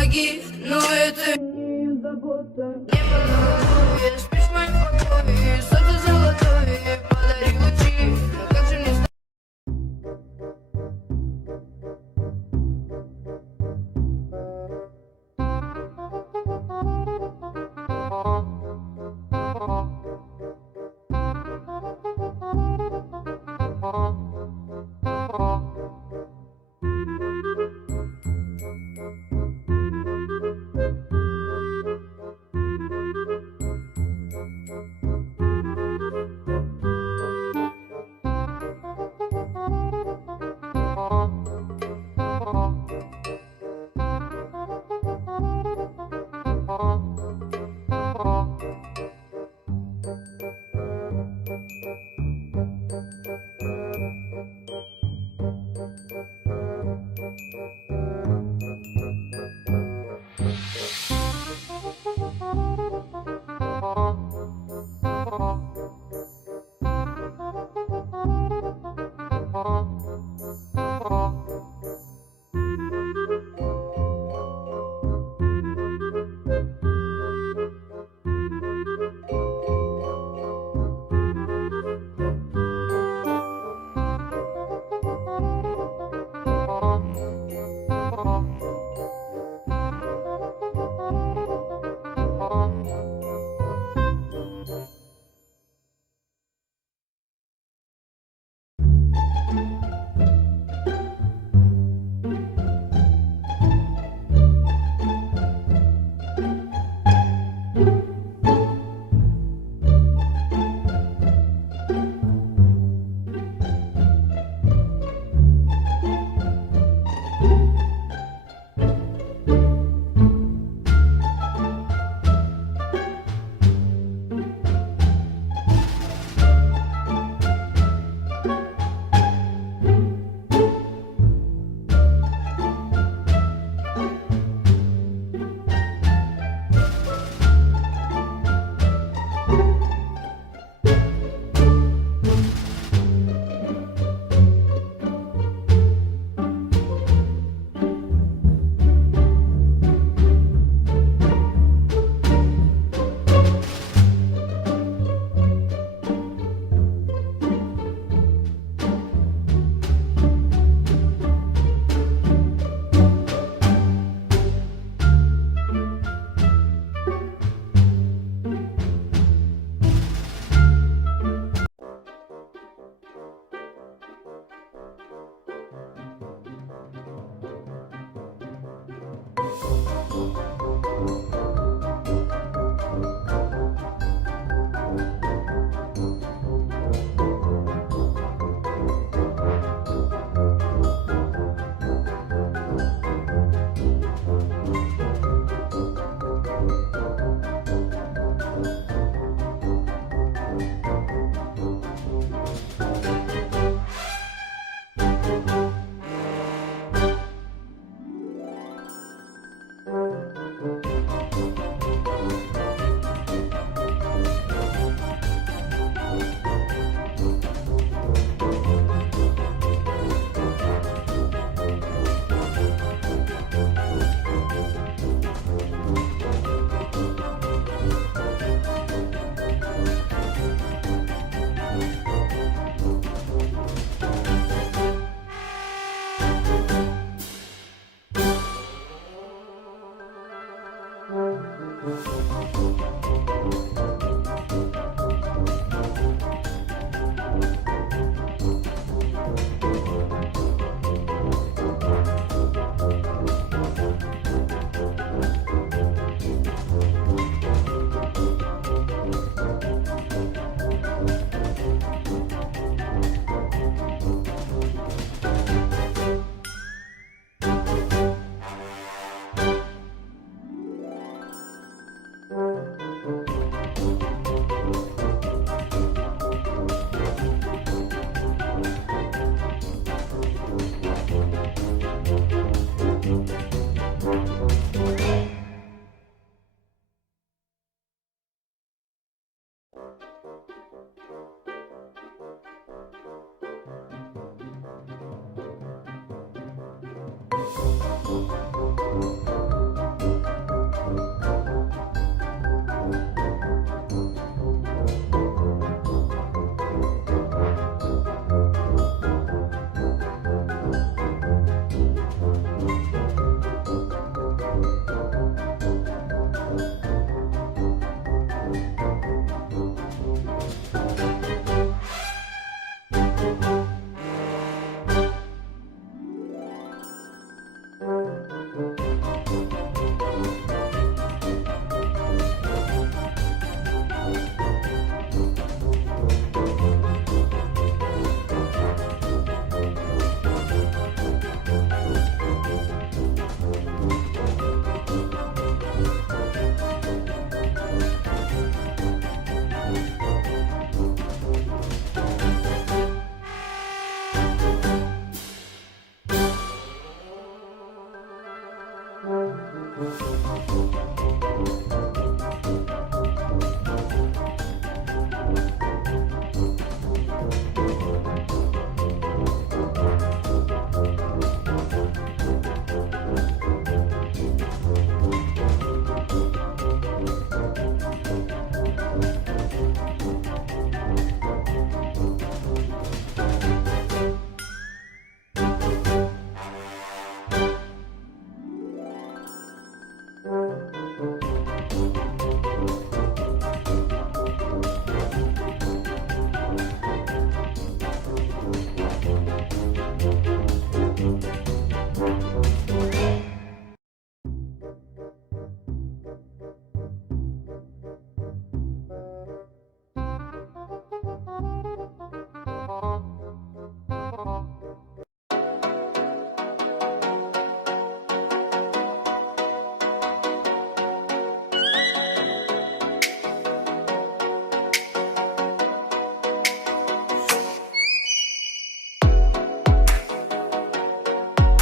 помоги Но это не забота